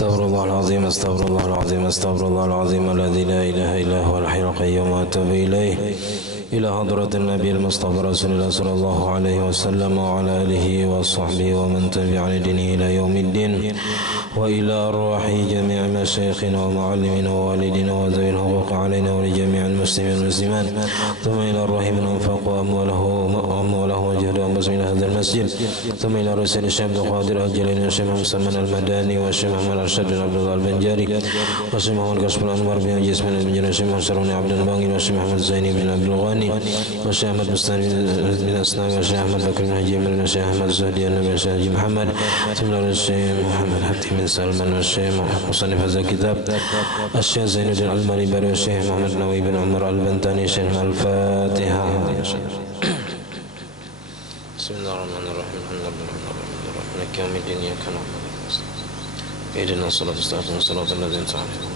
استغفر الله العظيم استغفر الله العظيم استغفر الله العظيم الذي لا إله إلا هو الحي القيوم وأتوب إليه إلى حضرة النبي المصطفى رسول الله صلى الله عليه وسلم وعلى آله وصحبه ومن تبع دينه إلى يوم الدين وإلى أرواح جميع مشايخنا ومعلمنا ووالدنا وذوي الحقوق علينا ولجميع المسلمين والمسلمات ثم إلى أرواح من أنفقوا أموالهم وجهدهم بسم الله هذا المسجد ثم إلى رسول الشيخ عبد القادر الجيلاني والشيخ محمد سلمان المداني والشيخ محمد أرشد بن عبد الله البنجاري والشيخ محمد كشف الأنوار بن عجيز بن البنجاري والشيخ محمد شروني عبد الباقي والشيخ محمد زيني بن عبد الغني والشيخ أحمد بستاني بن أسنان والشيخ أحمد بكر بن حجي من والشيخ أحمد الزهدي النبي والشيخ حجي محمد ثم إلى الشيخ محمد حتى بن سلمان والشيخ مصنف هذا الكتاب الشيخ زين الدين المالباري والشيخ محمد نووي بن عمر البنتاني شيخ الفاتحة. بسم الله الرحمن الرحيم الحمد لله رب العالمين مالك يوم الدين إياك نعبد وإياك نستعين اهدنا الصراط المستقيم صراط الذين أنعمت عليهم.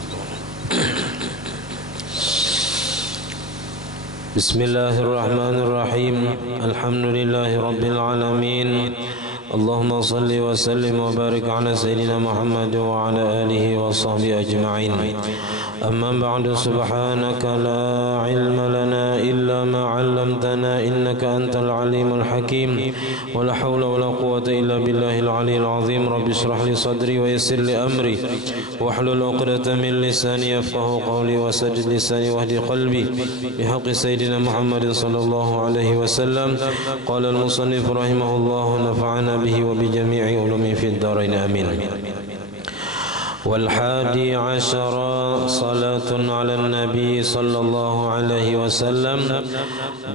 بسم الله الرحمن الرحيم الحمد لله رب العالمين اللهم صل وسلم وبارك على سيدنا محمد وعلى آله وصحبه أجمعين. أما بعد سبحانك لا علم لنا إلا ما علمتنا إنك أنت العليم الحكيم ولا حول ولا قوة إلا بالله العلي العظيم. رب اشرح لي صدري ويسر لي أمري واحلل عقدة من لساني يفقه قولي وسدد لساني واهدي قلبي بحق سيدنا محمد صلى الله عليه وسلم. قال المصنف رحمه الله نفعنا به وبجميع علومه في الدارين آمين. والحادي عشر صلاة على النبي صلى الله عليه وسلم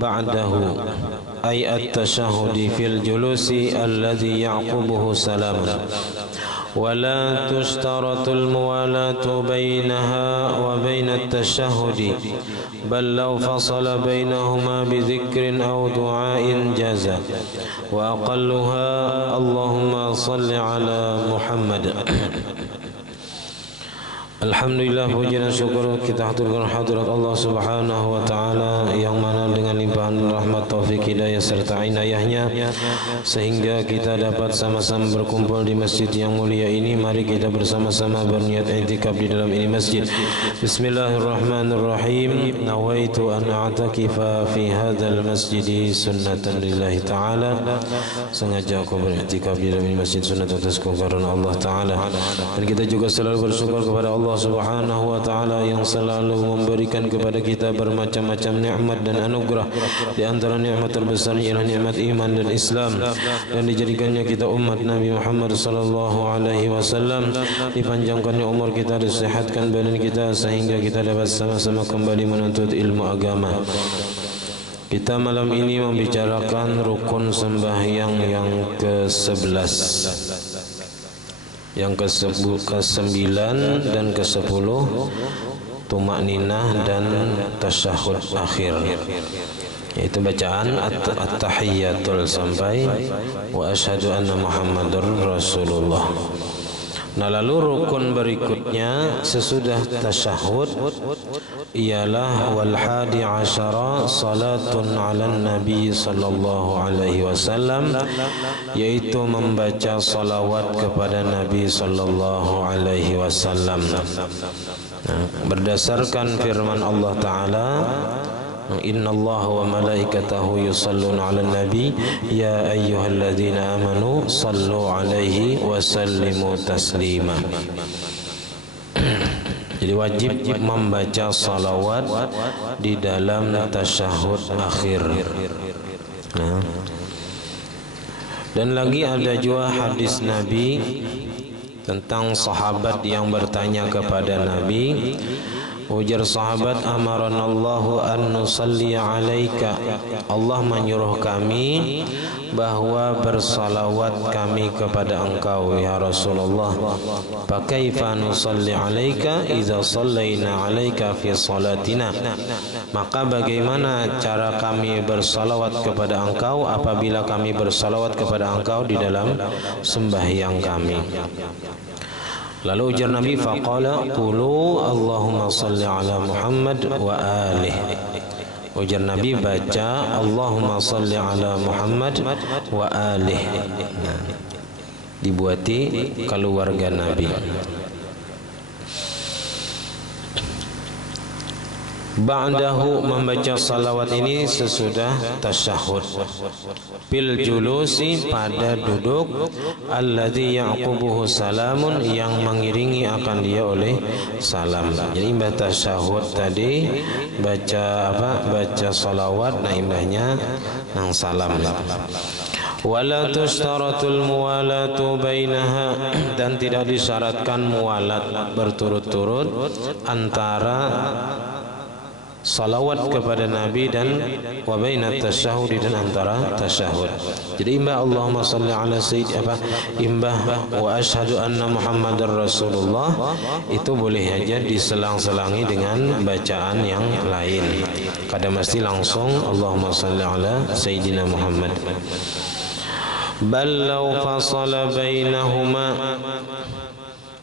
بعده أي التشهد في الجلوس الذي يعقبه سلام. ولا تشترط الموالاة بينها وبين التشهد بل لو فصل بينهما بذكر أو دعاء جاز وأقلها اللهم صل على محمد. Alhamdulillah, puji dan syukur kita haturkan hadirat Allah Subhanahu wa taala yang mana dengan limpahan rahmat taufik hidayah serta inayahnya sehingga kita dapat sama-sama berkumpul di masjid yang mulia ini. Mari kita bersama-sama berniat i'tikaf di dalam ini masjid. Bismillahirrahmanirrahim. Nawaitu an a'takifa fi hadzal masjid sunnatan lillahi taala. Sengaja aku beriktikaf di dalam ini masjid sunat atas karena Allah taala. Dan kita juga selalu bersyukur kepada Allah Subhanahu wa taala yang selalu memberikan kepada kita bermacam-macam nikmat dan anugerah. Di antara nikmat terbesar ialah nikmat iman dan Islam, dan dijadikannya kita umat Nabi Muhammad sallallahu alaihi wasallam, dipanjangkannya umur kita, disehatkan badan kita sehingga kita dapat sama-sama kembali menuntut ilmu agama. Kita malam ini membicarakan rukun sembahyang yang ke-11, yang ke-9 dan ke-10, tumakninah dan tasyahud akhir, yaitu bacaan at-tahiyyatul sampai wa asyhadu anna muhammadar rasulullah. Nah, lalu rukun berikutnya sesudah tasyahud ialah wal hadi asyara salatun ala nabi sallallahu alaihi wasallam, yaitu membaca salawat kepada Nabi sallallahu alaihi wasallam. Nah, berdasarkan firman Allah taala, Inna Allah wa malaikatahu yusalluna ala nabi ya ayyuhalladzina amanu sallu alaihi wa sallimu taslima. Jadi wajib membaca salawat di dalam tasyahud akhir. Nah, dan lagi ada juga hadis Nabi tentang sahabat yang bertanya kepada Nabi. Ujar sahabat, amaranallahu an nusalli alaika, Allah menyuruh kami bahwa bersalawat kami kepada engkau ya Rasulullah. Fakaifa nusalli alaika idza sallaina alaika fi salatina, maka bagaimana cara kami bersalawat kepada engkau apabila kami bersalawat kepada engkau di dalam sembahyang kami. Lalu ujar Nabi, faqala qulu Allahumma salli ala Muhammad wa alih. Ujar Nabi, baca Allahumma salli ala Muhammad wa alih. Dibuati keluarga Nabi. Ba'dahu membaca salawat ini sesudah tasyahud. Bil julusi pada duduk, alladzi yaqubuhu salamun yang mengiringi akan dia oleh salam. Jadi imbah tasyahud tadi baca apa? Baca salawat, nah imbahnya nang salam. Wala tushtaratul muwalatu bainaha, dan tidak disyaratkan muwalat berturut-turut antara salawat kepada Nabi dan wa bainat tasyahud, dan antara tasyahud. Jadi imbah Allahumma salli ala sayyid apa imbah wa asyhadu anna Muhammadar Rasulullah itu boleh aja diselang-selangi dengan bacaan yang lain. Kadang mesti langsung Allahumma salli ala sayyidina Muhammad. Bal law fasala bainahuma,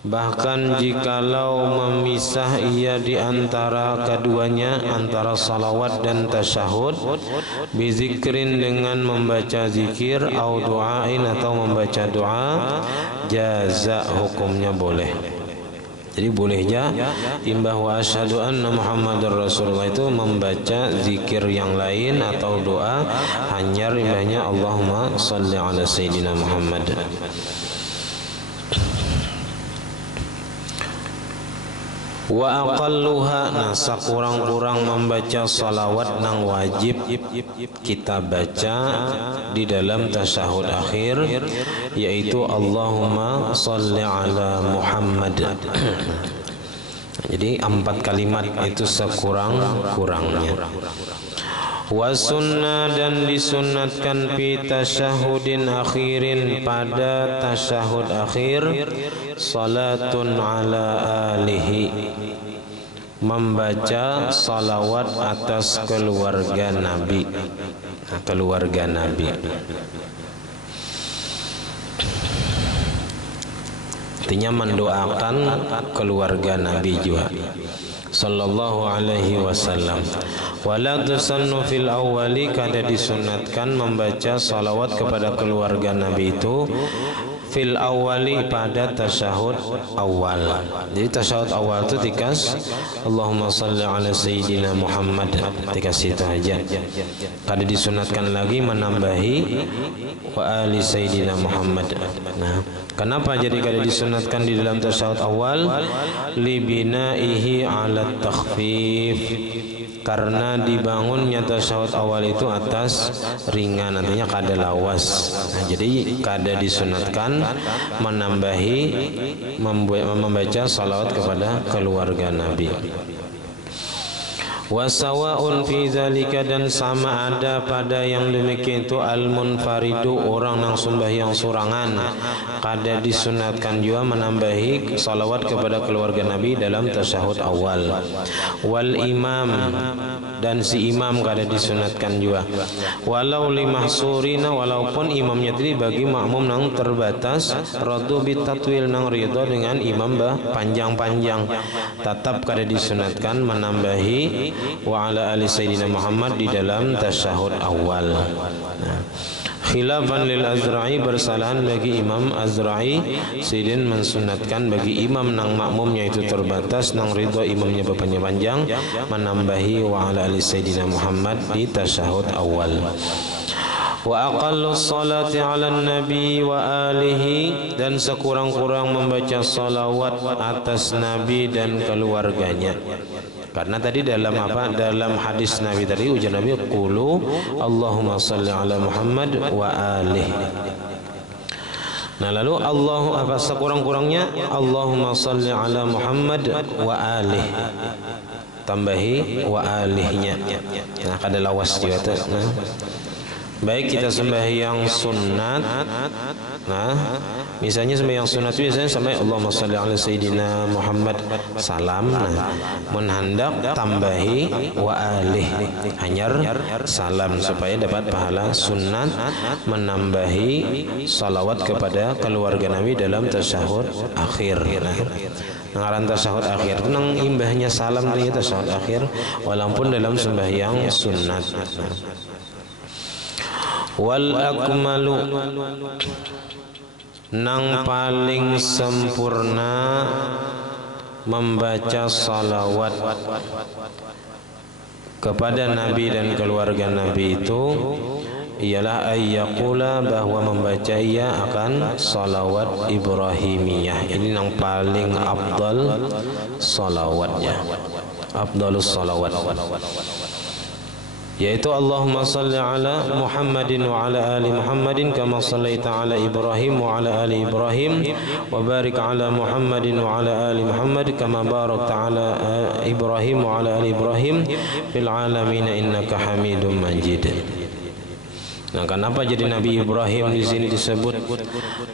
bahkan jikalau memisah ia di antara keduanya, antara salawat dan tasyahud, bizikrin dengan membaca zikir, au du'ain atau membaca doa, jaza hukumnya boleh. Jadi bolehnya imbah wa asyhadu anna Muhammadar Rasulullah itu membaca zikir yang lain atau doa, hanya imbahnya Allahumma salli ala sayyidina Muhammad. Wa aqalluha, nah sakurang-kurang membaca salawat nang wajib kita baca di dalam tasyahud akhir, yaitu Allahumma salli ala Muhammad. Jadi 4 kalimat itu sekurang-kurangnya. Wa sunnah, dan disunatkan fi tasyahudin akhirin pada tasyahud akhir, salatun ala alihi, membaca salawat atas keluarga Nabi. Keluarga Nabi artinya mendoakan keluarga Nabi juga sallallahu alaihi wasallam. Wala tusannu fil awwali, kada disunatkan membaca salawat kepada keluarga Nabi itu fil awwali pada tasyahud awal. Jadi tasyahud awal itu tikas Allahumma salli ala sayyidina Muhammad, tikas itu aja. Kada disunatkan lagi menambahi wa ali sayyidina Muhammad. Nah, kenapa jadi kada disunatkan di dalam tasyahud awal? Libinaihi ala takhfif, karena dibangunnya tasyahud awal itu atas ringan, nantinya kada lawas. Nah, jadi kada disunatkan menambahi membaca salawat kepada keluarga Nabi. Wasawaun fi zalika, dan sama ada pada yang demikian itu al-munfaridu, orang yang sembahyang surangan, kada disunatkan juga menambahi salawat kepada keluarga Nabi dalam tasyahud awal. Wal imam, dan si imam kada disunatkan juga. Walau limahsurina, walaupun imamnya tadi bagi makmum nang terbatas, radu bitatwil, nang ridho dengan imam panjang-panjang, tetap kada disunatkan menambahi wa ala ali sayyidina Muhammad di dalam tasyahud awal. Nah, khilafan lil Azra'i, bersalahan bagi Imam Azra'i, sidin mensunatkan bagi imam nang makmumnya itu terbatas, nang ridho imamnya berpanjang-panjang, menambahi wa ala ali sayyidina Muhammad di tasyahud awal. Wa aqallu salati ala nabi wa alihi, dan sekurang-kurang membaca salawat atas Nabi dan keluarganya. Karena tadi dalam apa? Dalam hadis Nabi tadi ujar Nabi qulu Allahumma salli ala Muhammad wa alihi. Nah, lalu Allahu apa sekurang-kurangnya Allahumma salli ala Muhammad wa alihi. Tambahi wa alihnya. Nah, kada lawas juga tuh. Nah, baik kita sembahyang sunat. Nah, misalnya sembahyang sunat biasanya sampai Allahumma shalli ala sayyidina Muhammad salam. Nah, menhandak tambahi wa alih, hanyar salam, supaya dapat pahala sunat menambahi salawat kepada keluarga Nabi dalam tasyahud akhir. Ngaran tasyahud akhir itu nang imbahnya salam dari tasyahud akhir, walaupun dalam sembahyang sunat. Wal akmalu, nang paling sempurna membaca salawat kepada Nabi dan keluarga Nabi itu ialah ayyaqula, bahwa membaca ia akan salawat Ibrahimiyah. Ini yang paling afdal salawatnya, afdalus salawat, yaitu Allahumma salli ala Muhammadin wa ala ali Muhammadin kama sallaita ala Ibrahim wa ala ali Ibrahim wa barik ala Muhammadin wa ala ali Muhammad kama barakta ala Ibrahim wa ala ali Ibrahim fil alamin innaka Hamidum Majid. Nah, kenapa jadi Nabi Ibrahim di sini disebut?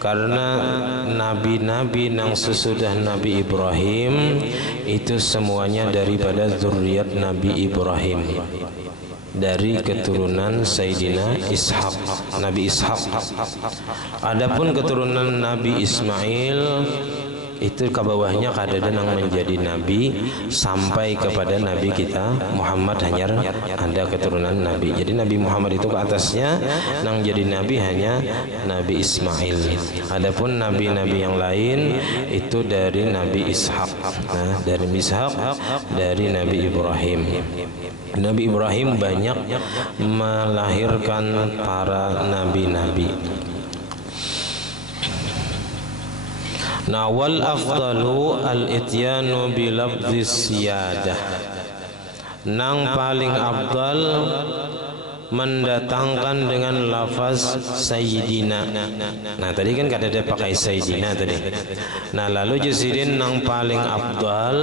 Karena nabi-nabi yang sesudah Nabi Ibrahim itu semuanya daripada zuriat Nabi Ibrahim, dari keturunan Sayyidina Ishaq, Nabi Ishaq. Adapun keturunan Nabi Ismail itu ke bawahnya kadang yang menjadi nabi sampai kepada nabi kita Muhammad hanya ada keturunan nabi. Jadi Nabi Muhammad itu ke atasnya yang jadi nabi hanya Nabi Ismail. Adapun nabi-nabi yang lain itu dari Nabi Ishaq. Nah, dari Ishaq, dari Nabi Ibrahim. Nabi Ibrahim banyak melahirkan para nabi-nabi. Nah, wal afdalu al-ityanu bilafzis siyadah. Nang paling afdal mendatangkan dengan lafaz sayyidina. Nah, tadi kan kada ada pakai sayyidina tadi. Nah, lalu jasidin nang paling afdal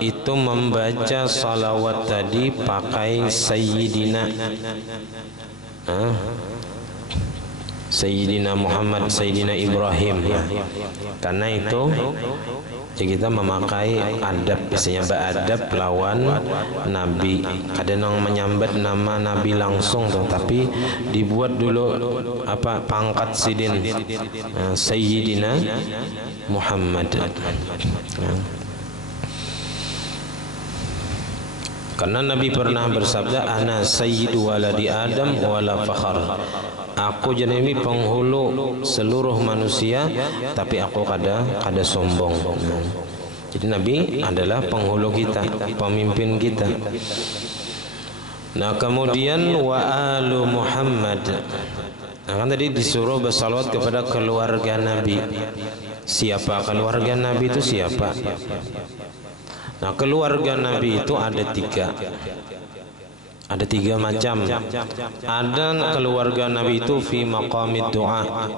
itu membaca salawat tadi pakai sayyidina. Sayyidina Muhammad, Sayyidina Ibrahim. Karena itu kita memakai adab, biasanya beradab lawan Nabi. Kadang yang menyambat nama Nabi langsung tuh, tapi dibuat dulu apa pangkat sidin, Sayyidina Muhammad. Karena Nabi pernah bersabda, ana sayyidu waladi Adam wala fakhar. Aku jadi ini penghulu seluruh manusia, tapi aku kada sombong. Jadi Nabi adalah penghulu kita, pemimpin kita. Nah, kemudian wa alu Muhammad. Nah, kan tadi disuruh bersalawat kepada keluarga Nabi. Siapa keluarga Nabi itu siapa? Nah, keluarga Nabi itu ada tiga. Ada tiga macam. Ada keluarga Nabi itu fi maqamid doa.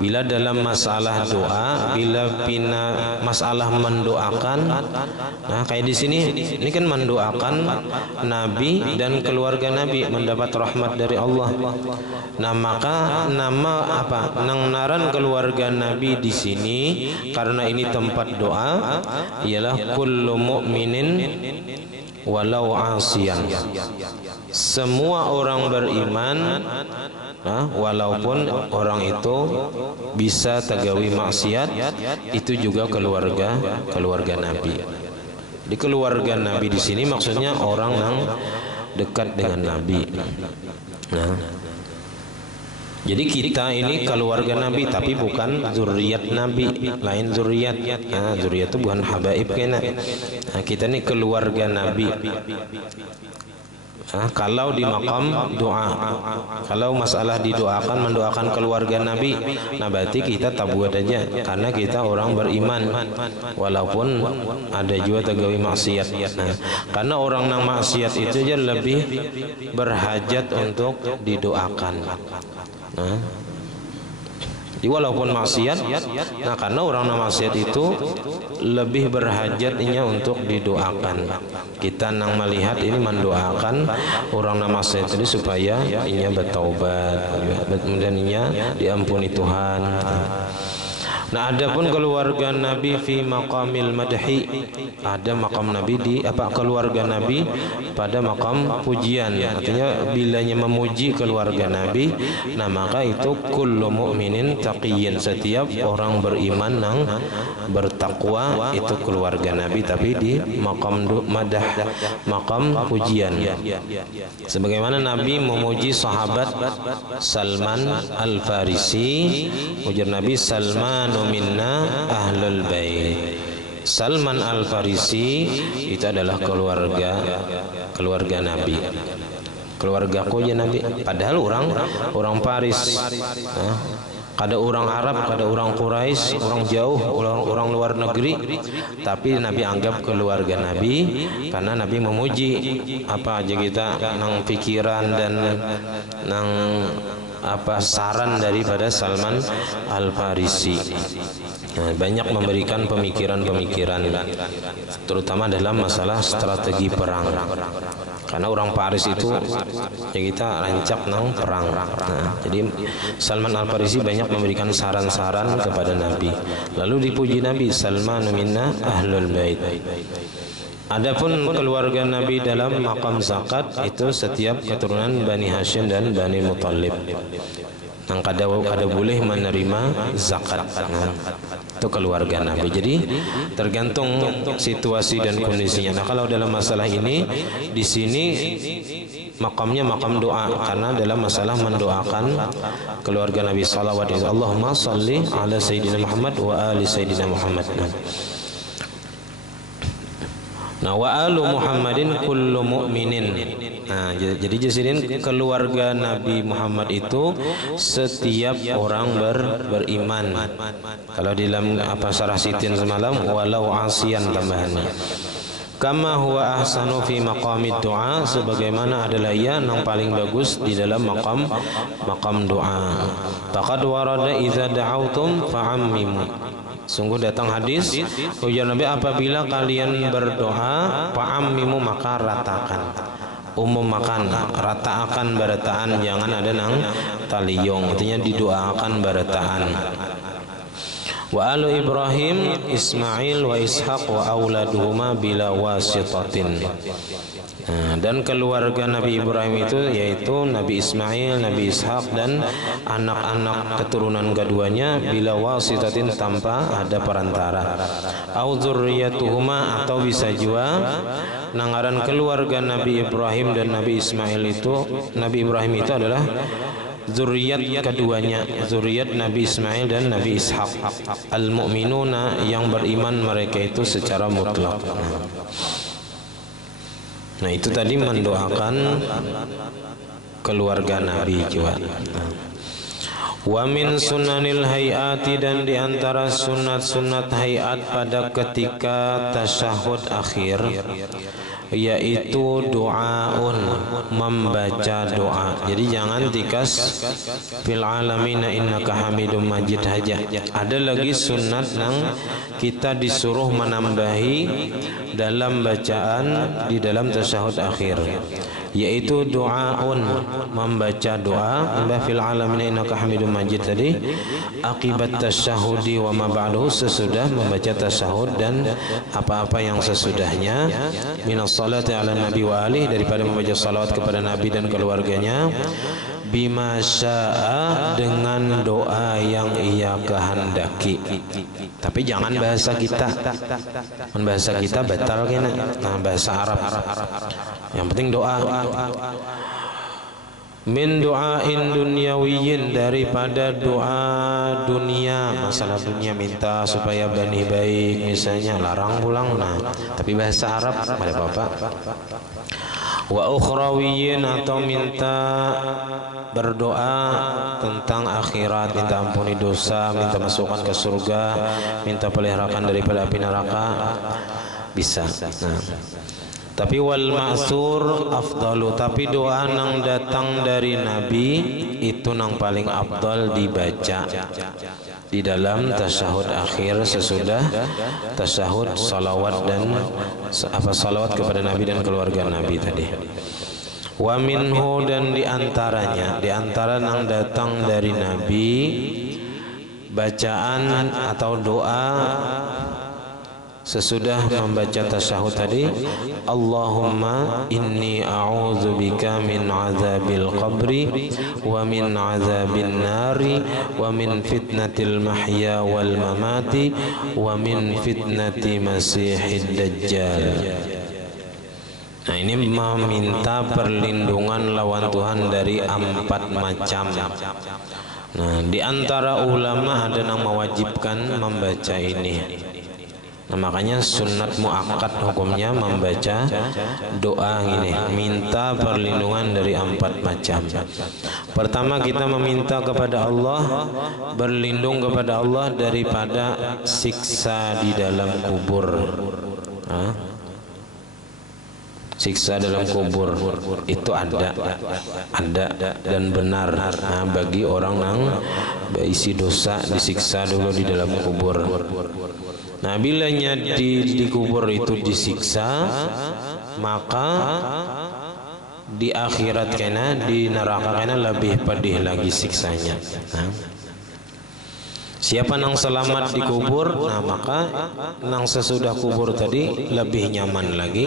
Bila dalam masalah doa, bila pina masalah mendoakan. Nah, kayak di sini ini kan mendoakan Nabi dan keluarga Nabi mendapat rahmat dari Allah. Nah, maka nama apa? Nang naran keluarga Nabi di sini karena ini tempat doa ialah kullu mu'minin walau asiyan. Semua orang beriman, walaupun orang itu bisa tegawi maksiat, itu juga keluarga Nabi. Di keluarga Nabi di sini maksudnya orang yang dekat dengan Nabi. Nah, jadi kita ini keluarga Nabi tapi bukan zuriat Nabi, lain zuriat. Nah, zuriat itu bukan habaib kena. Nah, kita ini keluarga Nabi. Kalau di makam doa, kalau masalah didoakan, mendoakan keluarga Nabi, nah berarti kita tak buat aja, karena kita orang beriman, walaupun ada juga tegawi maksiat. Nah, karena orang yang maksiat itu aja lebih berhajat untuk didoakan. Nah, jadi walaupun maksiat, nah karena orang yang maksiat itu lebih berhajatnya untuk didoakan. Kita nang melihat ini mendoakan orang yang maksiat ini supaya inya bertaubat, kemudian inya diampuni Tuhan. Nah, adapun keluarga Nabi fi maqamil madhi, ada makam Nabi di keluarga Nabi pada makam pujian. Artinya bilanya memuji keluarga Nabi, nah maka itu kullu mu'minin taqiyyin, setiap orang beriman yang bertakwa itu keluarga Nabi, tapi di makam madah, makam pujian. Sebagaimana Nabi memuji sahabat Salman Al-Farisi, ujar Nabi, Salman minna ahlul bait. Salman Al-Farisi itu adalah keluarga Nabi. Keluargaku ya Nabi. Padahal orang Paris. Kada orang Arab, kada orang Quraisy, orang jauh, orang luar negeri, tapi Nabi anggap keluarga Nabi karena Nabi memuji apa aja kita nang pikiran dan nang apa saran daripada Salman Al-Farisi. Nah, banyak memberikan pemikiran-pemikiran terutama dalam masalah strategi perang. Karena orang Paris itu ya kita rancak nang perang. Nah, jadi Salman Al-Farisi banyak memberikan saran-saran kepada Nabi. Lalu dipuji Nabi, Salman minna ahlul bait. Adapun keluarga Nabi dalam makam zakat itu setiap keturunan Bani Hashim dan Bani Muthalib. Yang kada boleh menerima zakat. Nah, itu keluarga Nabi. Jadi tergantung situasi dan kondisinya. Nah, kalau dalam masalah ini di sini makamnya makam doa karena dalam masalah mendoakan keluarga Nabi sallallahu alaihi wasallam. Allahumma shalli ala sayyidina Muhammad wa ali sayyidina Muhammad. Nah, wa alu Muhammadin kullu mu'minin. Nah, jadi jadiin keluarga Nabi Muhammad itu setiap orang beriman. Kalau di dalam apa Sarah Sitin semalam walau asian tambahannya. Kama huwa ahsanu fi maqamid doa, sebagaimana adalah ia yang paling bagus di dalam makam doa. Faqad warada idza da'autum fa'ammimu. Sungguh datang hadis ujar Nabi, apabila kalian berdoa fa'ammimu maka ratakan, umum makan, ratakan barataan, jangan ada nang taliyong, artinya didoakan barataan. Wa alu Ibrahim Ismail wa Ishaq wa auladuhuma bila wasitatin. Nah, dan keluarga Nabi Ibrahim itu yaitu Nabi Ismail, Nabi Ishaq dan anak-anak keturunan keduanya bila wasitatin tanpa ada perantara. Au dzurriyyatuhuma, atau bisa juga nangaran keluarga Nabi Ibrahim dan Nabi Ismail itu, Nabi Ibrahim itu adalah zuriat keduanya, zuriat Nabi Ismail dan Nabi Ishaq. Al-mu'minuna, yang beriman mereka itu secara mutlak. Nah, itu tadi mendoakan keluarga Nabi juga. Wa min sunanil hayati, dan diantara sunat-sunat hayat pada ketika tasyahud akhir yaitu doaun, membaca doa. Jadi jangan tikas fil alamina innaka hamidum majid saja. Ada lagi sunat yang kita disuruh menambahi dalam bacaan di dalam tasyahud akhir, yaitu doaun, membaca doa fil alamina innaka hamidum majid tadi akibat tasyahudi wa ma ba'dahu, sesudah membaca tasyahud dan apa-apa yang sesudahnya, minas salati ala nabi wa alihi, daripada membaca salawat kepada Nabi dan keluarganya, bima syaa, dengan doa yang ia kehendaki. Tapi jangan bahasa kita, bahasa kita batal kena. Nah, bahasa Arab. Yang penting doa. Min doain dunyawiyin, daripada doa dunia, masalah dunia, minta supaya bani baik misalnya, larang pulang. Nah, tapi bahasa Arab ada apa-apa. Wa ukhrawiyin, atau minta berdoa tentang akhirat, minta ampuni dosa, minta masukkan ke surga, minta peliharakan daripada api neraka, bisa. Nah, tapi wal ma'sur afdalu, tapi doa nang datang dari Nabi itu nang paling afdal dibaca di dalam tasyahud akhir, sesudah tasyahud salawat dan salawat kepada Nabi dan keluarga Nabi tadi. Wa minhu, dan diantaranya, diantara nang datang dari Nabi bacaan atau doa sesudah membaca tasyahud tadi, Allahumma inni a'udzubika min azabil qabri wa min azabin nari wa min fitnatil mahya wal mamati wa min fitnati masihid dajjal. Nah, ini meminta perlindungan lawan Tuhan dari 4 macam. Nah, di antara ulama ada yang mewajibkan membaca ini. Nah, makanya sunat muakkad hukumnya membaca doa ini, minta perlindungan dari 4 macam. Pertama, kita meminta kepada Allah, berlindung kepada Allah daripada siksa di dalam kubur. Siksa dalam kubur itu ada dan benar. Nah, bagi orang yang berisi dosa disiksa dulu di dalam kubur. Nah, bilanya di kubur itu disiksa, maka di akhirat kena, di neraka kena lebih pedih lagi siksanya. Nah, siapa nang selamat di kubur, nah maka nang sesudah kubur tadi lebih nyaman lagi.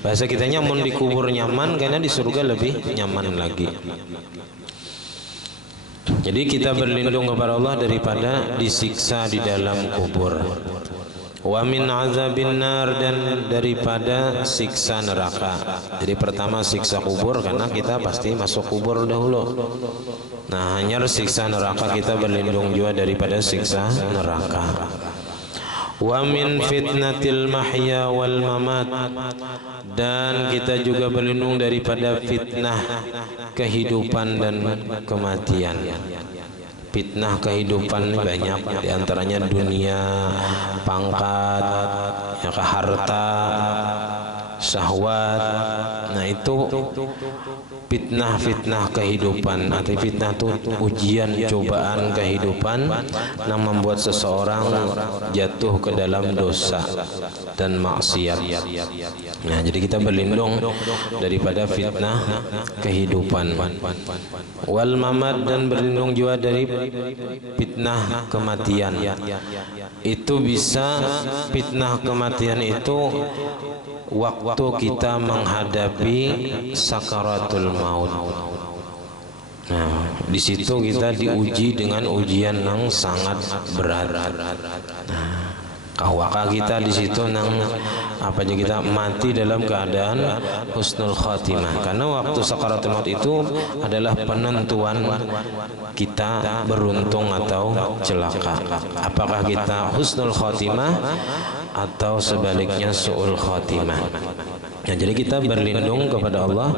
Bahasa kitanya mun di kubur nyaman, karena di surga lebih nyaman lagi. Jadi kita berlindung kepada Allah daripada disiksa di dalam kubur. Wa min azabin nar, dan daripada siksa neraka. Jadi pertama siksa kubur, karena kita pasti masuk kubur dahulu. Nah, hanya siksa neraka kita berlindung juga daripada siksa neraka. Wa min fitnatil mahya wal mamat, dan kita juga berlindung daripada fitnah kehidupan dan kematian. Fitnah kehidupan ini banyak, diantaranya dunia, pangkat, ya, harta, syahwat. Nah, itu fitnah kehidupan. Arti fitnah itu ujian, cobaan kehidupan yang membuat seseorang jatuh ke dalam dosa dan maksiat. Nah, jadi kita berlindung daripada fitnah kehidupan. Wal mamat, dan berlindung juga dari fitnah kematian. Itu bisa, fitnah kematian itu waktu kita menghadapi sakaratul maut. Nah, di situ kita diuji dengan ujian yang sangat berat. Nah, kawaka kita di situ nang apa aja kita mati dalam keadaan husnul khatimah, karena waktu sakaratul maut itu adalah penentuan kita beruntung atau celaka. Apakah kita husnul khatimah atau sebaliknya su'ul khatimah. Ya, jadi kita berlindung kepada Allah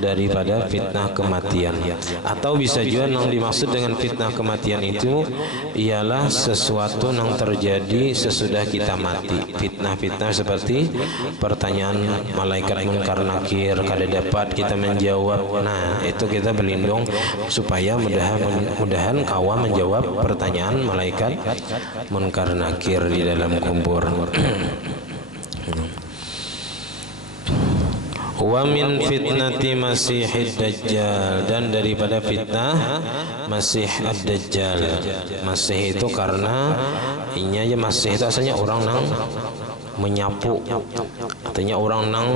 daripada fitnah kematian. Atau bisa juga yang dimaksud dengan fitnah kematian itu ialah sesuatu yang terjadi sesudah kita mati. Fitnah-fitnah seperti pertanyaan malaikat munkar nakir, kada dapat kita menjawab. Nah, itu kita berlindung supaya mudahan kawa menjawab pertanyaan malaikat munkar nakir di dalam kubur. Wa min fitnati masihid dajjal, dan daripada fitnah masih ad-dajjal. Masih itu karena ini aja, masih itu asalnya orang nang menyapu, artinya orang nang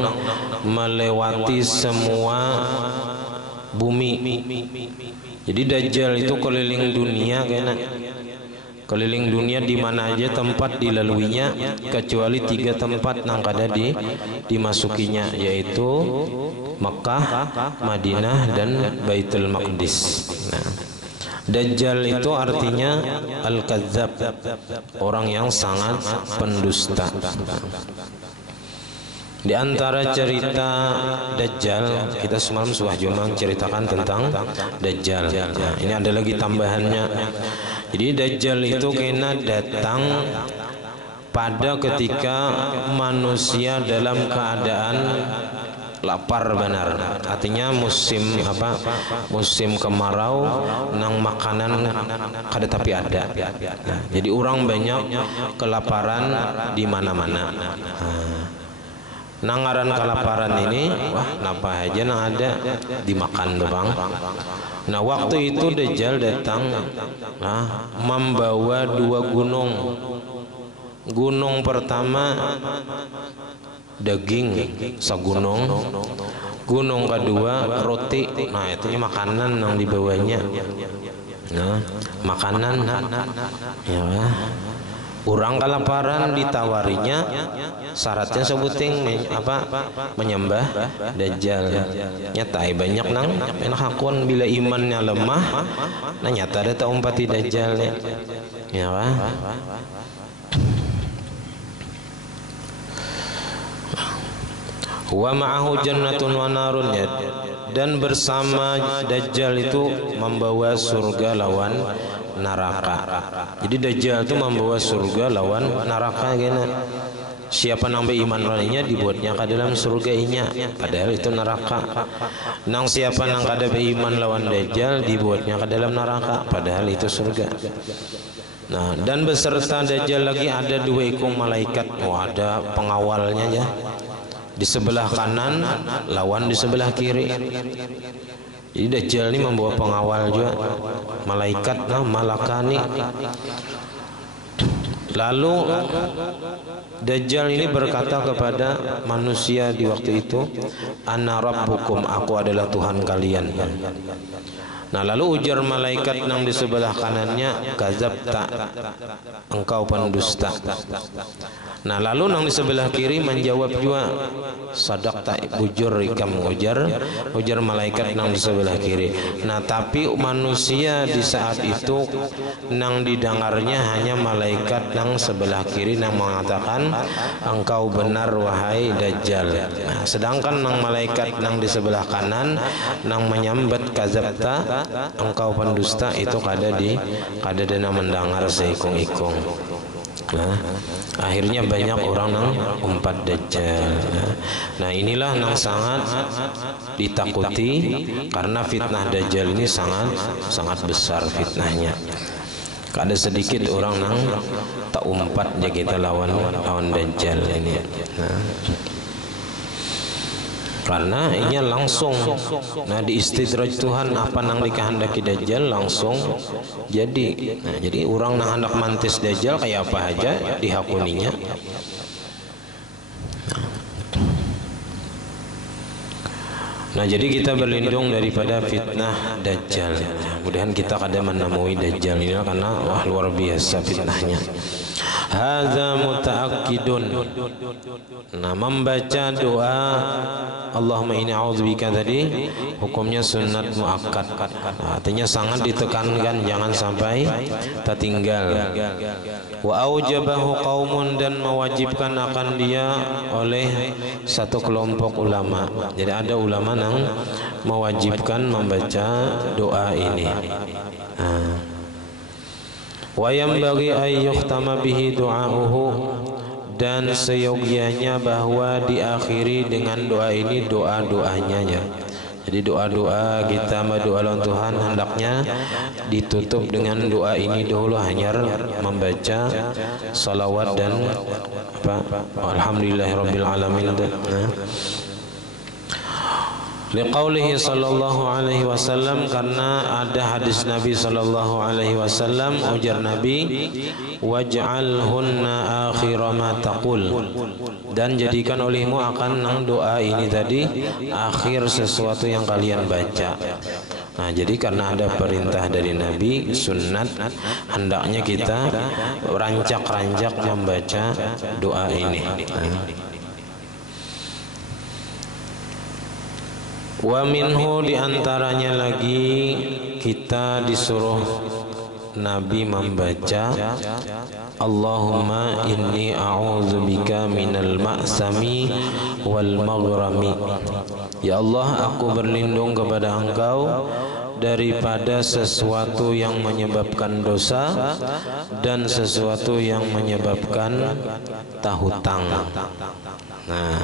melewati semua bumi. Jadi dajjal itu keliling dunia, kayaknya keliling dunia di mana aja tempat dilaluinya, kecuali 3 tempat yang ada dimasukinya, yaitu Makkah, Madinah, dan Baitul Maqdis. Nah, Dajjal itu artinya al-kadzab, orang yang sangat pendusta. Di antara cerita Dajjal, kita semalam sudah juga menceritakan tentang Dajjal. Nah, ini ada lagi tambahannya. Jadi Dajjal itu kena datang pada ketika manusia dalam keadaan lapar benar. Artinya musim apa? Musim kemarau, nang makanan kada tapi ada. Nah, jadi orang banyak kelaparan di mana-mana. Nangaran kelaparan ini, wah napa aja nang ada dimakan tuh bang. Nah, waktu itu Dajjal datang, nah, membawa 2 gunung. Gunung pertama daging sagunung, gunung kedua roti. Nah, itu makanan yang dibawanya. Nah, makanan, ya. Orang kelaparan ditawarinya, syaratnya sebuting menyembah Dajjal. Nyata banyak nang enak hakun bila imannya lemah, nah nyata ada umpati Dajjal ya. Wa ma'ahu jannatun wa narun, ya. Dan bersama Dajjal itu membawa surga lawan neraka. Jadi Dajjal itu membawa surga lawan neraka gini. Siapa nang beriman lawannya dibuatnya ke dalam surga inya, padahal itu neraka. Nang siapa nang kada beriman lawan Dajjal dibuatnya ke dalam neraka, padahal itu surga. Nah, dan beserta Dajjal lagi ada 2 ekor malaikat. Oh, ada pengawalnya ya. Di sebelah kanan lawan di sebelah kiri. Jadi Dajjal ini membawa pengawal juga, malaikat, malakani. Lalu Dajjal ini berkata kepada manusia di waktu itu, "Ana rabbukum, aku adalah Tuhan kalian." Nah, lalu ujar malaikat yang di sebelah kanannya, "Kadzabta, engkau pendusta." Nah, lalu yang di sebelah kiri menjawab juga, "Sadaqta, bujur ikam." Ujar malaikat yang di sebelah kiri. Nah, tapi manusia di saat itu yang didengarnya hanya malaikat yang sebelah kiri yang mengatakan, "Engkau benar wahai Dajjal." Nah, sedangkan yang malaikat yang di sebelah kanan yang menyambat, "Kadzabta, engkau pendusta," itu kada dena mendengar seikung-ikung. Nah, akhirnya banyak orang yang umpat Dajjal. Nah, inilah yang sangat ditakuti karena fitnah Dajjal ini sangat besar fitnahnya. Kada sedikit orang yang tak umpat je kita lawan Dajjal ini. Nah, karena ini langsung, nah di istidraj Tuhan apa nang dikehendaki Dajjal langsung jadi. Nah, jadi orang nang hendak mantis Dajjal kayak apa aja dihakuninya. Nah, jadi kita berlindung daripada fitnah Dajjal. Mudah-mudahan kita kada menemui Dajjal ini karena wah luar biasa fitnahnya. Hadza mutaakkidun. Nah, membaca doa Allahumma inni a'udzubika tadi hukumnya sunat muakkad. Artinya sangat ditekankan jangan sampai tertinggal. Wa aujabahu qaumun, dan mewajibkan akan dia oleh satu kelompok ulama. Jadi ada ulama yang mewajibkan membaca doa ini. Wa yanbaghi ay yuhtama bihi du'auhu, dan seyogianya bahwa diakhiri dengan doa ini doa-doanya ya. Jadi doa-doa kita berdoa lawan Tuhan hendaknya ditutup dengan doa ini dahulu, hanya membaca salawat dan alhamdulillahirabbil alamin. Liqaulihi sallallahu alaihi wasallam, karena ada hadis Nabi sallallahu alaihi wasallam, ujar Nabi, waj'alhunna akhira ma taqul, dan jadikan olehmu akan nang doa ini tadi akhir sesuatu yang kalian baca. Nah, jadi karena ada perintah dari Nabi, sunnat hendaknya kita rancak-rancak membaca doa ini. Wa minhu, diantaranya lagi kita disuruh Nabi membaca Allahumma inni a'udzubika minal ma'sami wal maghrami. Ya Allah, aku berlindung kepada Engkau daripada sesuatu yang menyebabkan dosa dan sesuatu yang menyebabkan tahutang. Nah,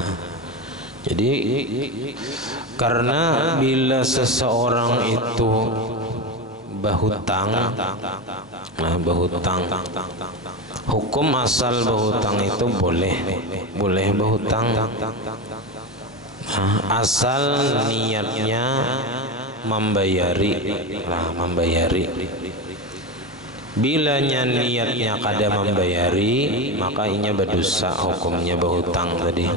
jadi karena bila seseorang itu berhutang, nah berhutang, hukum asal berhutang itu boleh berhutang, asal niatnya membayari, membayari. Bila niatnya kada membayari, maka inya berdosa, hukumnya berhutang tadi.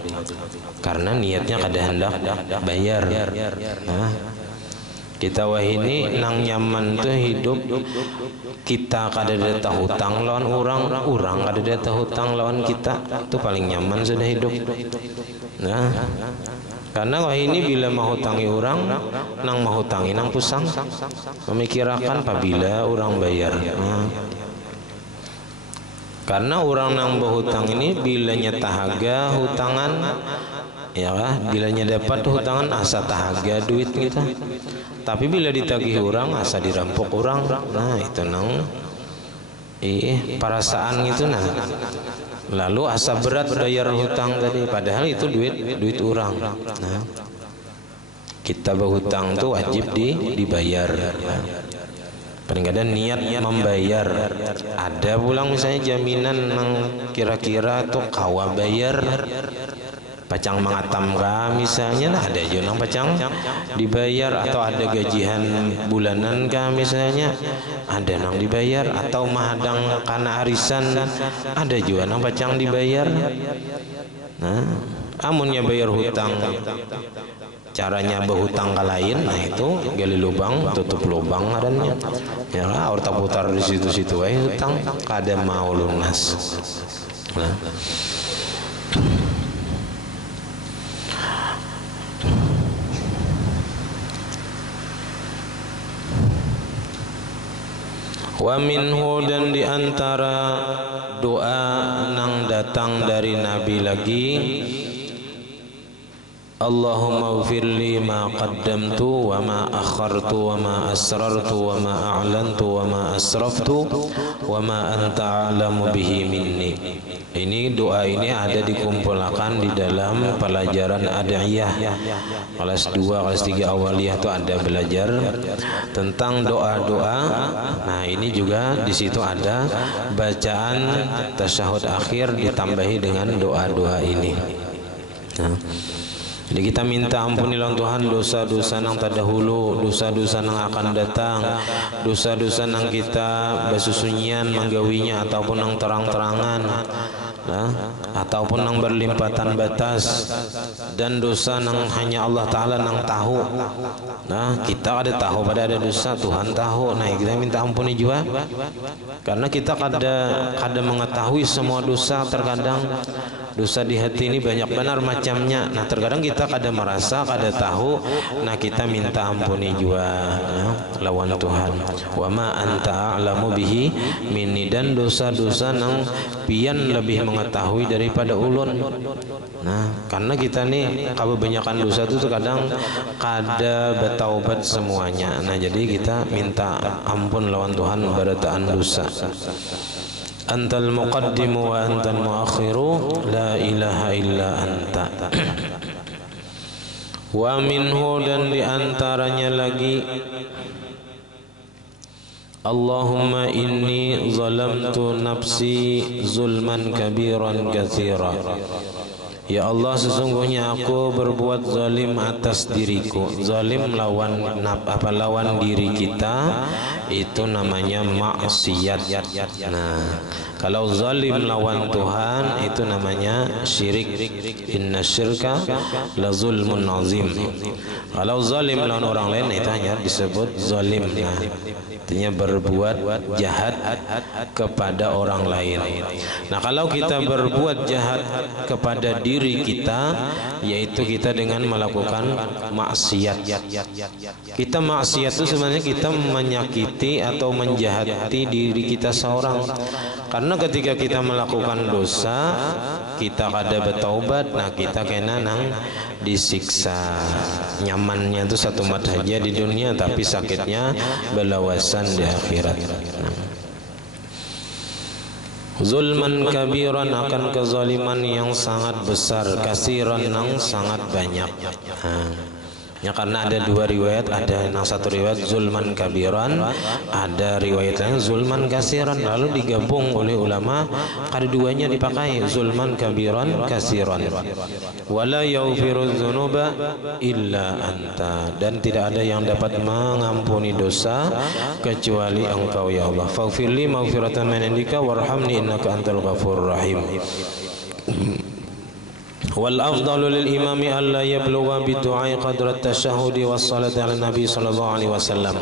Karena niatnya kada hendak bayar. Nah, kita wah ini nang nyaman tuh hidup, kita kada ada hutang lawan orang kada ada hutang lawan kita, itu paling nyaman sudah hidup. Nah, karena wah ini bila menghutangi orang, nang menghutangi nang pusang, memikirkan apabila orang bayar. Nah, karena orang nang berhutang ini bila nyatahaga hutangan Ya, bilanya dapat hutangan asa tahaga duit kita. Tapi bila ditagih orang asa dirampok orang. Nah, itu nang perasaan itu nah. Lalu asa berat bayar hutang tadi, padahal itu duit orang. Nah, kita berhutang tuh wajib dibayar. Kadang-kadang niat membayar. Ada pulang misalnya jaminan nang kira-kira tuh kawa bayar. Pacang mengatam kah misalnya, nah ada juga nang pacang dibayar, atau ada gajian bulanan kah misalnya, ada nang dibayar, atau mahadang karena arisan, ada juga nang pacang dibayar. Nah, amunnya bayar hutang caranya berhutang ke lain, nah itu gali lubang tutup lubang adanya. Ya lah, orang putar di situ-situ hutang kada mau lunas. Nah. Wa minhu, dan diantara doa nang datang dari Nabi lagi, Allahumma ghfirli ma qaddamtu wa ma akhartu wa ma asrartu wa ma a'lantu wa ma asraftu wa ma anta a'lamu bihi minni. Ini doa ini ada dikumpulkan di dalam pelajaran adiyah kelas 2, kelas 3 awaliyah itu ada belajar tentang doa-doa. Nah, ini juga di situ ada bacaan tasyahud akhir ditambahi dengan doa-doa ini. Nah, jadi kita minta ampunilah Tuhan dosa-dosa nang terdahulu, dosa-dosa nang akan datang, dosa-dosa nang kita basusunyian manggawinya ataupun nang terang-terangan, nah, ataupun nang berlimpatan batas, dan dosa nang hanya Allah Ta'ala nang tahu. Nah, kita ada tahu pada ada dosa, Tuhan tahu. Nah, kita minta ampuni juga, karena kita kada mengetahui semua dosa. Terkadang dosa di hati ini banyak benar macamnya. Nah, terkadang kita kada merasa, kada tahu. Nah, kita minta ampuni juga, nah, lawan Tuhan. Wa ma anta a'lamu bihi minni, dan dosa-dosa nang pian lebih mengetahui daripada ulun. Nah, karena kita nih kebanyakan dosa itu terkadang kada bertaubat semuanya. Nah, jadi kita minta ampun lawan Tuhan barataan dosa. Antal muqaddimu wa antal muakhiru, la ilaha illa anta. Wa minhu, dan diantaranya lagi, Allahumma inni zalamtu nafsi zulman kabiran katsira. Ya Allah, sesungguhnya aku berbuat zalim atas diriku. Zalim lawan diri kita itu namanya maksiat. Nah, kalau zalim lawan Tuhan itu namanya syirik. Inna syirka la zulmun azim. Kalau zalim lawan orang lain itu hanya disebut zalim. Nah, artinya berbuat jahat kepada orang lain. Nah, kalau kita berbuat jahat kepada diri kita, yaitu kita dengan melakukan maksiat. Kita maksiat itu sebenarnya kita menyakiti atau menjahati diri kita seorang. Karena ketika kita melakukan dosa, kita kada bertaubat, nah kita kena nang disiksa. Nyamannya itu satu mat saja di dunia, tapi sakitnya belawasan di akhirat. Zulman kabiran, akan kezaliman yang sangat besar, kasiran yang sangat banyak. Ya, karena ada dua riwayat, ada yang satu riwayat zulman kabiran, ada riwayat lain zulman kasiran, lalu digabung oleh ulama, keduanya dipakai, zulman kabiran kasiran. Wala yaghfiru dzunuba illa anta, dan tidak ada yang dapat mengampuni dosa kecuali Engkau ya Allah. Faghfirli maghfiratan min indika warhamni innaka antal ghafurur rahim. Wal afdalu lil imami alla yablugha bi du'ai qadra at-tashahhudi was salati ala nabi sallallahu alaihi wasallam.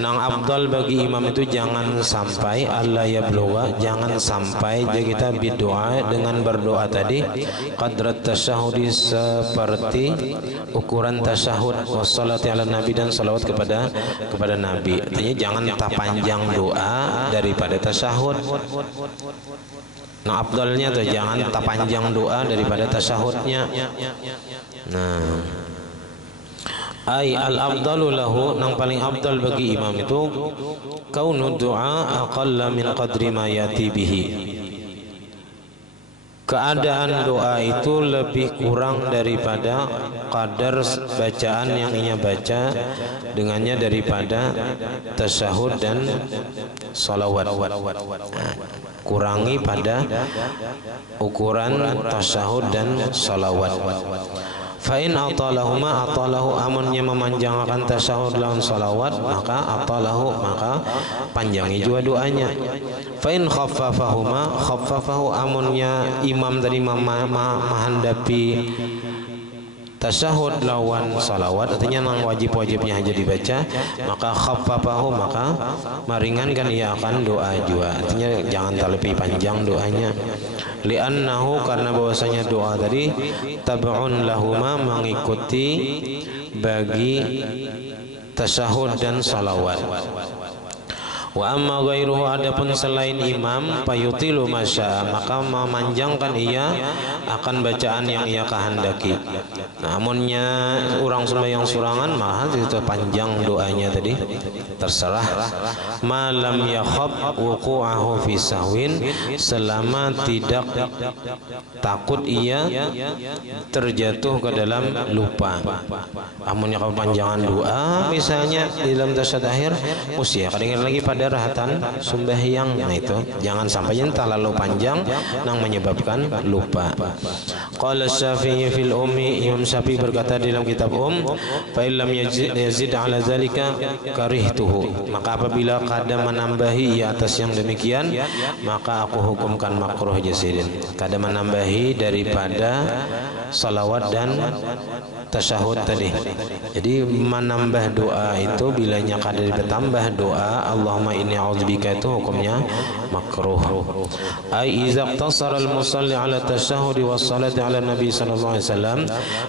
Nang afdal bagi imam itu jangan sampai alla yablugha, jangan sampai jadi kita berdoa dengan berdoa tadi qadra at-tashahhudi, seperti ukuran tasyahud, was salati ala nabi, dan salawat kepada nabi. Artinya jangan tak panjang doa daripada tasyahud. Nah, afdalnya tuh jangan panjang doa daripada tasyahudnya. Nah, ai al afdalu lahu, nang paling afdal bagi imam itu kaunu du'a aqalla min qadri ma yati bihi. Keadaan doa itu lebih kurang daripada kadar bacaan yang ia baca dengannya daripada tasyahud dan salawat. Kurangi pada ukuran tasyahud dan salawat. Fa'in atalahuma atalahu, amunnya memanjangkan tasyahud lawan salawat, maka atalahu, maka panjangi juga doanya. Fa'in khaffafahuma khaffafahu, amunnya imam tadi menghandapi tasyahud lawan salawat, artinya nang wajib-wajibnya aja dibaca, maka khaffafahu, maka meringankan ia akan doa juga, artinya jangan terlalu panjang doanya. Li'annahu, karena bahwasanya doa tadi tab'un lahuma, mengikuti bagi tasyahud dan salawat. Wa amma ghairuhu, adapun selain imam, payutilu masya, maka memanjangkan ia akan bacaan yang ia kehendaki. Namunnya orang sembahyang surangan mah itu panjang doanya tadi, terserah. Malam yakhab wuqu'ahu fi sahwin, selama tidak takut ia terjatuh ke dalam lupa. Amunnya kepanjangan doa misalnya di dalam tasyahud akhir, usia kadang lagi pada rahatan sembahyang, nah itu jangan sampai terlalu panjang nang menyebabkan lupa. Qala Syafi'i fil ummi, Imam Syafi'i berkata dalam kitab fa illam yazid ala zalika karihtuhu, maka apabila kada menambahi atas yang demikian, maka aku hukumkan makruh jasidin. Kada menambahi daripada salawat dan tasyahud tadi. Jadi menambah doa itu bilanya kada ditambah doa Allahumma inni a'udzubika, itu hukumnya makruh. Ai iza iqtasara al-musalli ala tasyahud wa salati ala nabi sallallahu alaihi wasallam,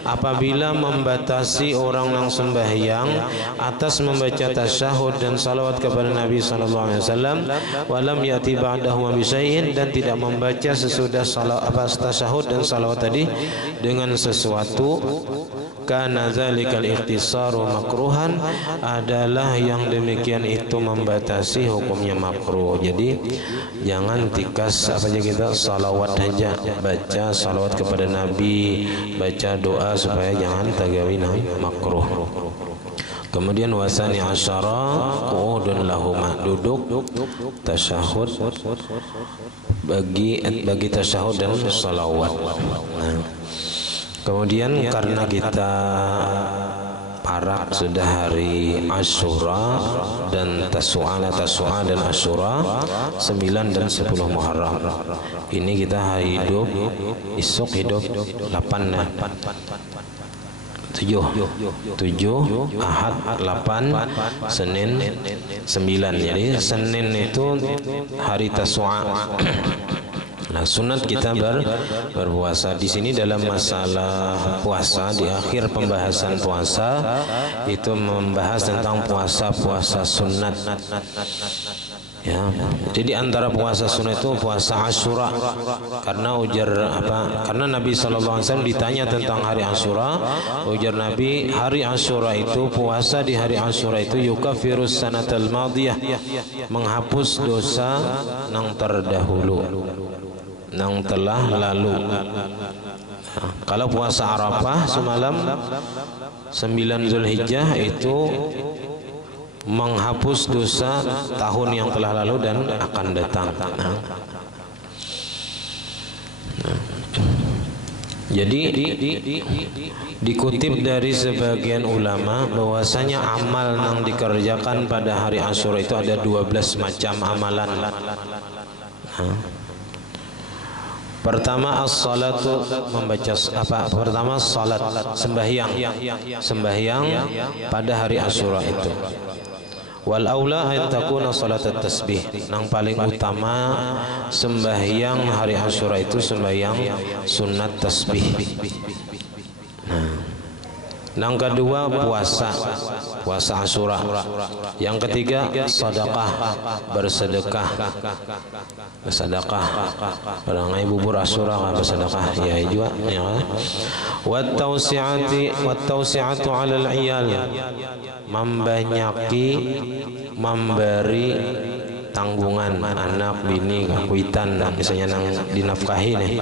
apabila membatasi orang yang sembahyang atas membaca tasyahud dan salawat kepada Nabi sallallahu alaihi wasallam, wa lam yati ba'dahu bi syai'in, dan tidak membaca sesudah tasyahud dan salawat tadi dengan sesuatu, kana zalikal ikhtisaru makruhan, adalah yang demikian itu membatasi hukumnya makruh. Jadi jangan tikas apa aja kita salawat aja, baca salawat kepada Nabi, baca doa, supaya jangan tagawi makruh. Kemudian wasani asyara qu'udun lahuma, duduk tasyahud bagi tasyahud dan salawat. Nah, kemudian karena kita parak sudah hari Asyura dan Tasu'a dan Asyura 9 dan 10 Muharram. Ini kita hidup, esok hidup 8 ya. 7 Ahad 8 Senin 9. Jadi Senin itu hari Tasu'a. Nah, sunat kita berpuasa. Di sini dalam masalah puasa, di akhir pembahasan puasa itu membahas tentang puasa sunat. Ya, jadi antara puasa sunnah itu puasa Asyura. Karena karena Nabi SAW ditanya tentang hari Asyura, ujar Nabi, hari Asyura itu, puasa di hari Asyura itu yukafirus sanatal madiyah, menghapus dosa nang terdahulu, nang telah lalu. Nah, kalau puasa Arafah semalam 9 Zulhijjah itu menghapus dosa tahun yang telah lalu dan akan datang. Jadi dikutip dari sebagian ulama bahwasanya amal yang dikerjakan pada hari Asyura itu ada 12 macam amalan. Pertama as-salatu, membaca pertama salat, sembahyang pada hari Asyura itu. Wal aula an takuna salat at-tasbih, yang paling utama sembahyang hari Asyura itu sembahyang sunat tasbih. Nah, Yang kedua puasa Asyura. Yang ketiga sedekah, bersedekah. Barangnya bubur Asyura kan bersedekah ya juga ya. Wat tausi'atu 'alal 'iyal, membanyaki memberi tanggungan anak bini kuitan misalnya nang dinafkahi nih.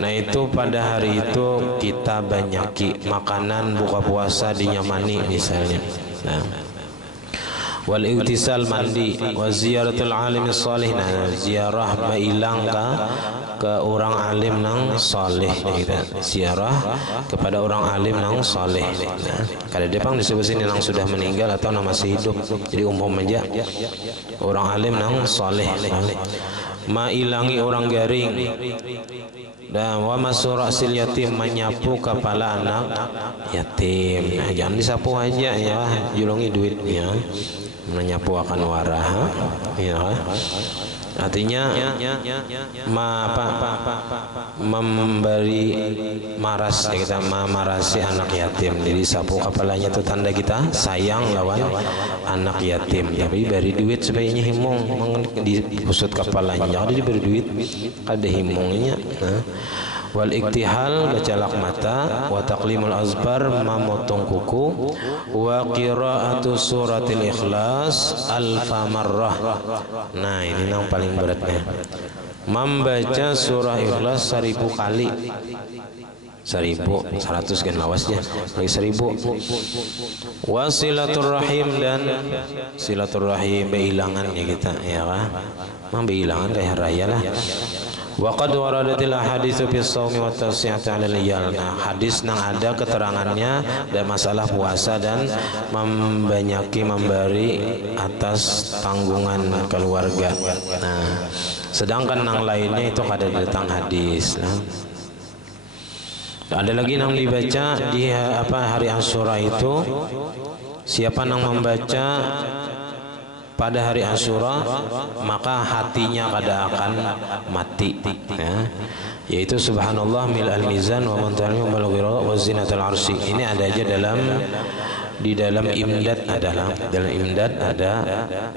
Nah itu pada hari itu kita banyaki makanan buka puasa dinyamani misalnya. Nah, wal igtisal mandi, wa ziyaratul alim salih, nah ziarah bailang ke orang alim nang saleh gitu. Ziarah kepada orang alim nang saleh. Nah, kada depang disebut sini nang sudah meninggal atau nang masih hidup. Jadi umum aja orang alim nang saleh. Ma ilangi orang garing. Dan wa masurasil yatim, menyapu kepala anak yatim. Nah, jangan disapu aja ya, julungi duitnya. Menyapu akan warah ya. Artinya memberi maras ya, kita memarasi anak yatim. Jadi sapu kepalanya itu tanda kita sayang lawan anak yatim. Tapi beri duit supaya himung diusut kepalanya. Jadi diberi duit ada himungnya. Nah. Wal iktihal, bajalak mata, wa taqlimul azbar, memotong kuku, wa qira'atu suratil ikhlas alfa marrah. Nah ini yang paling beratnya, membaca surah ikhlas 1000 kali. 1100 kan lawasnya lagi 1000. Wasilaturrahim, dan silaturrahim beilangannya kita ya kan, mang beilangan kayak raya lah. Wa qad waradatil ahaditsu fi shaumi wa tawsi'ati 'alal iyal. Nah, hadis nang ada keterangannya dan masalah puasa dan membanyaki memberi atas tanggungan keluarga. Nah, sedangkan nang lainnya itu kada datang hadis. Nah, ada lagi nang dibaca di hari Asyura itu, siapa nang membaca pada hari Asyura maka hatinya kada akan mati ya. Yaitu subhanallah mil al mizan wa muntahi wa balaghira wa zinatul arsy. Ini ada aja di dalam imdad, adalah dalam imdad ada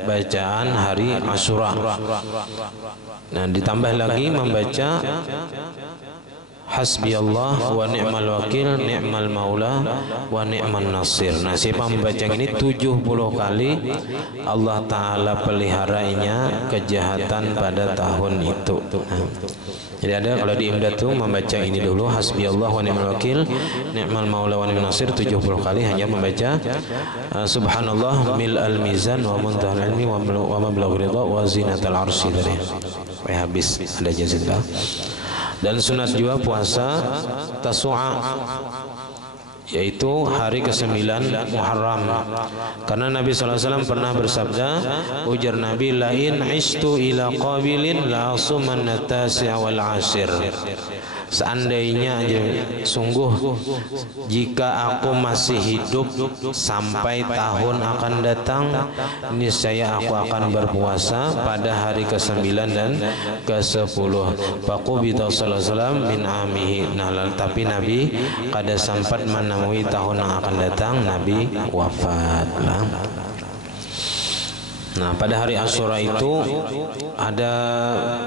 bacaan hari Asyura. Nah ditambah lagi membaca hasbiyallah wa ni'mal wakil, ni'mal maula wa ni'man nasir. Nah siapa membaca ini 70 kali, Allah Ta'ala peliharanya kejahatan pada tahun itu. Nah, jadi ada kalau di imdad tuh membaca ini dulu, hasbiyallah wa ni'mal wakil, ni'mal maula wa ni'man nasir 70 kali, hanya membaca subhanallah mil al mizan wa muntahal ilmi wa mablagh ridha wa zinatal arsy. Dari habis ada jazillah. Dan sunat juga puasa Tasu'a, yaitu hari ke-9 Muharram. Karena Nabi SAW pernah bersabda, ujar Nabi, lain ishtu ila qabilin la asumanna tasi'a wal ashir. Seandainya sungguh jika aku masih hidup sampai tahun akan datang, niscaya aku akan berpuasa pada hari ke-9 dan ke-10. Faqubida sallallahu alaihi wasallam min amihi. Nah, tapi Nabi kada sempat menemui tahun yang akan datang, Nabi wafat. Nah pada hari Asyura itu ada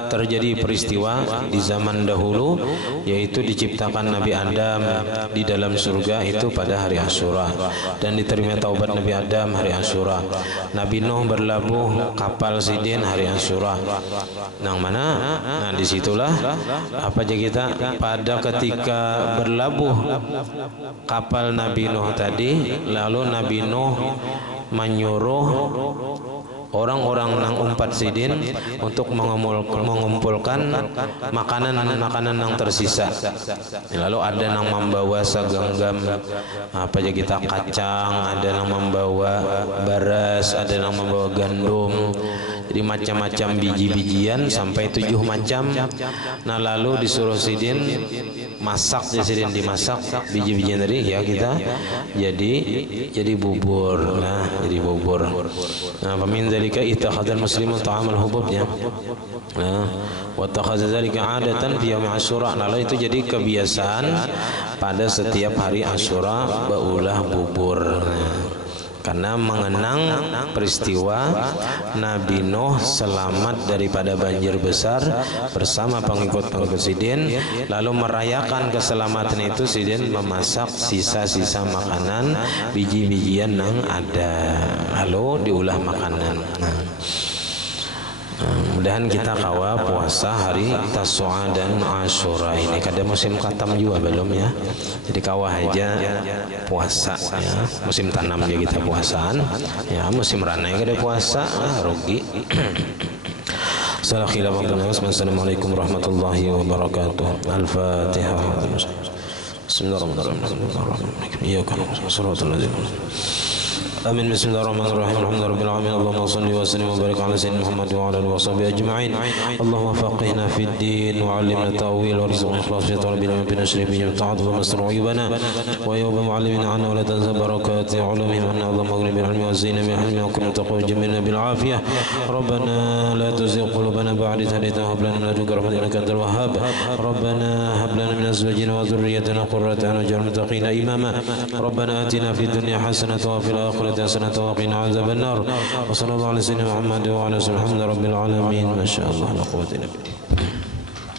terjadi peristiwa di zaman dahulu, yaitu diciptakan Nabi Adam di dalam surga itu pada hari Asyura, dan diterima taubat Nabi Adam hari Asyura. Nabi Nuh berlabuh kapal Sidin hari Asyura. Nah mana? Nah disitulah apa aja kita pada ketika berlabuh kapal Nabi Nuh tadi, lalu Nabi Nuh menyuruh orang-orang nang umpat Sidin untuk mengumpulkan makanan yang tersisa. Lalu ada yang membawa segenggam apa aja kita kacang, ada yang membawa beras, ada yang membawa gandum. Jadi macam-macam biji-bijian sampai 7 macam. Nah lalu disuruh Sidin masak dimasak biji-bijian tadi ya kita jadi bubur. Nah, jadi bubur. Nah, famin dzalika ittakhadha al-muslimu ta'amal hubub ya. Nah, wa takhadha dzalika 'adatan fi yaum Asyura. Lalu itu jadi kebiasaan pada setiap hari Asyura baulah bubur. Nah, karena mengenang peristiwa Nabi Nuh selamat daripada banjir besar bersama pengikut-pengikut Sidin, lalu merayakan keselamatan itu Sidin memasak sisa-sisa makanan biji-bijian yang ada, lalu diulah makanan. Mudahan kita kawa puasa hari Tasu'a dan Asyura ini. Kada musim katam juga belum ya. Jadi kawa aja puasa ya. Musim tanam juga kita puasaan. Ya, musim rana kada puasa, rugi. Assalamualaikum warahmatullahi wabarakatuh. Al-Fatihah. Bismillahirrahmanirrahim. Iyyakan shiratal ladzina آمين. بسم الله الرحمن الرحيم. الحمد لله رب العالمين. اللهم صل وسلم وبارك على سيدنا محمد وعلى آله وصحبه أجمعين. اللهم فقهنا في الدين وعلمنا التأويل وارزقنا الإخلاص في طلب العلم بنشر به وتعاطف ومستر عيوبنا ويوم معلمنا عنا ولا تنسى بركات علومهم أن اللهم اغني بالعلم وزينا بالحلم وكن تقوى جميلنا بالعافية. ربنا لا تزغ قلوبنا بعد إذ هديتنا وهب لنا من لدنك رحمة إنك أنت الوهاب. ربنا هب لنا من أزواجنا وذريتنا قرة أعين واجعلنا للمتقين إماما. ربنا آتنا في الدنيا حسنة وفي الآخرة حسنة وقنا عذاب النار. وصلى الله على سيدنا محمد وعلى آله وصحبه. الحمد لله رب العالمين. ما شاء الله لا قوة إلا بالله.